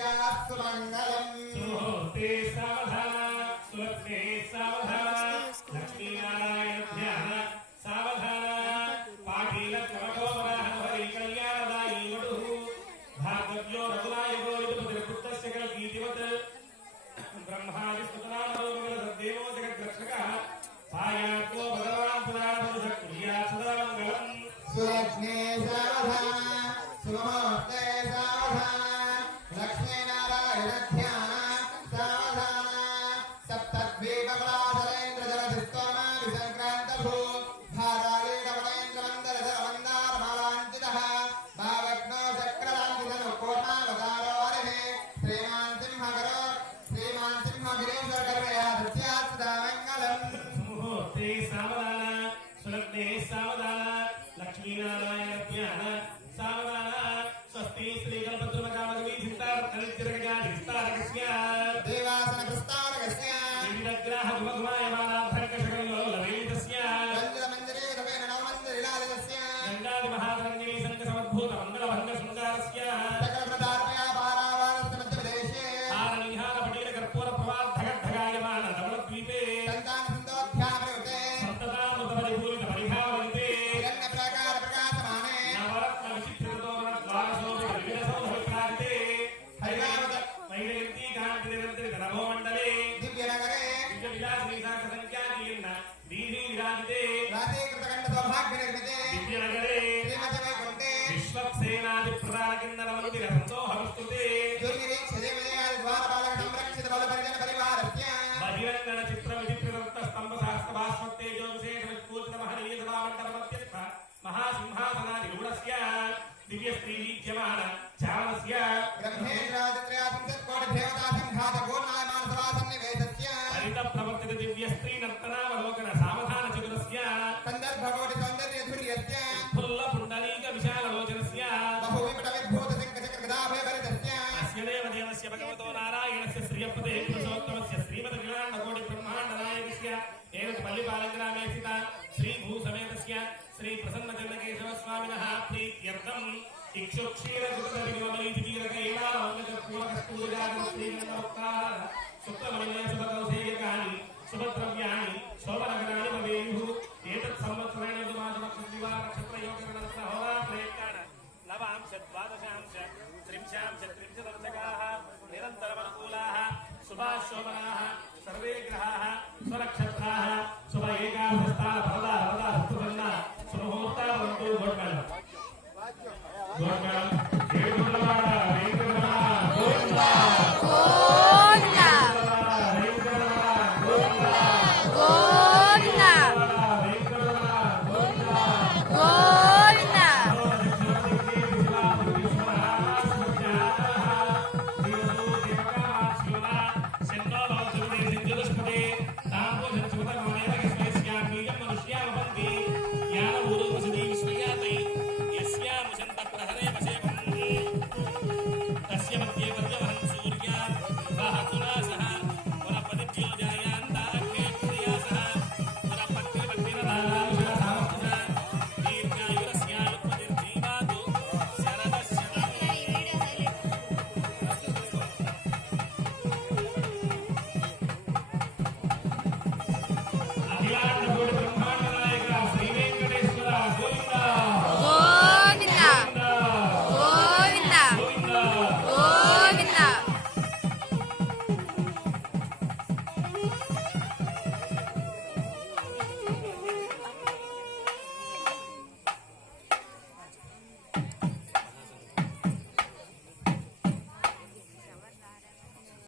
सुमंगलम् सुमुहूर्ते सावधान सुलग्ने सावधान लक्ष्मीनारायण ध्यान सावधान पाटील कवटोपराहरि कल्याणदायी वधुः भागव्यो रघुनायको यदुपतिर्पुत्रस्य कल्गीतिवत् ब्रह्मादिस्तुतनामरोगदेवो जगद्रक्षकः पायात्मो भगवान् पुराणपुरुषः कुर्यात् सदा मङ्गलम् सुलग्ने सावधान सुमुहूर्ते सावधान लक्ष्मीनारायण ध्यान सावधान सप्तद्वीपकलाधरेन्द्रजलधिस्तोमा विसङ्क्रान्तभू भारालीडवलेन्द्रमन्दरधरमन्दारमालाञ्चितः भावग्नो चक्रलाञ्चितनुकोटावतारो हरिः श्रीमान् सिंहगिरीश्वरकर्मया धृत्यात् सदा मङ्गलम् मुहूर्ते सावधान सुलग्ने सावधान लक्ष्मीनारायण ध्यान सावधान स्वस्ति श्रीकल्पद्रुमकामगवी चित्तार्थनित्यरगजाधिस्तारकस्य देवासन प्रस्तारकस्य विविधग्राह धुमधुमायमानाभर्कशकल्लोलवेदितस्य मन्दिरमञ्जरे रवेण नवमन्दिरलालितस्य गङ्गादिमहातरङ्गिनी सङ्गसमद्भूतमङ्गलभङ्गशृङ्गारस्य सकलप्रदार्पया पारावारस्य मध्यप्रदेशे हारनिहारपटीरकर्पूरप्रवाद्धगद्धगायमान धवलद्वीपे सन्तानसन्दोध्यानप्रयुक्ते सप्ततामृतपरिपूरितपरिभावन्ते हिरण्यप्राकारप्रकाशमाने नवरत्नविचित्रितोरणद्वारशोभितविविधसौधविक्रान्ते हैरावतमैलयन्तीकान्तिनिरन्तरितनभोमण्डले दिव्यनगरे दिव्यविलासनिसाकसङ्ख्याकीर्ण दीर्घी विराजिते राशीकृतकण्डसौभाग्यनिर्मिते दिव्यनगरे श्रीमद्वैकुण्ठे विश्वक्सेनादिप्रदानकिन्नरमन्दिरसन्तोहविस्तुते दुर्गिरीक्षदेवजयाद्वारपालकसंरक्षितबलपरिजनपरिवारस्य बहिरङ्गणचित्रविचित्रदत्तस्तम्भशास्त्रभास्वत्तेजोविशेषविस्फूर्तितमहनीयसभामण्डपमध्यस्थ महासिंहासनाधिरूढस्य दिव्यस्त्रीवीक्ष्यमान चावस्य ब्रह्मेन्द्रादित्रयात्मककोटिदेवतासङ्घातपूर्णायमानसभासन्निवेशस्य हरितप्रवर्तित दिव्यस्त्रीनर्तनावलोकन सावधानचतुरस्य सन्दर्भकोटिसौन्दर्यधुर्यस्य फुल्लपुण्डलीकविशाललोचनस्य बहुविपटविद्भूतसिङ्खचक्रगदाभयभरितस्य अस्य देवदेवस्य भगवतो नारायणस्य श्रियपदे पुरुषोत्तमस्य श्रीमद्विलाण्डकोटिब्रह्माण्डनायकस्य एवं स्थित श्रीभूसमेतस्य श्रीप्रसन्नचन्द्रकेशवस्वामिनः प्रीत्यर्थम् इक्षुक्षीरकृतदधि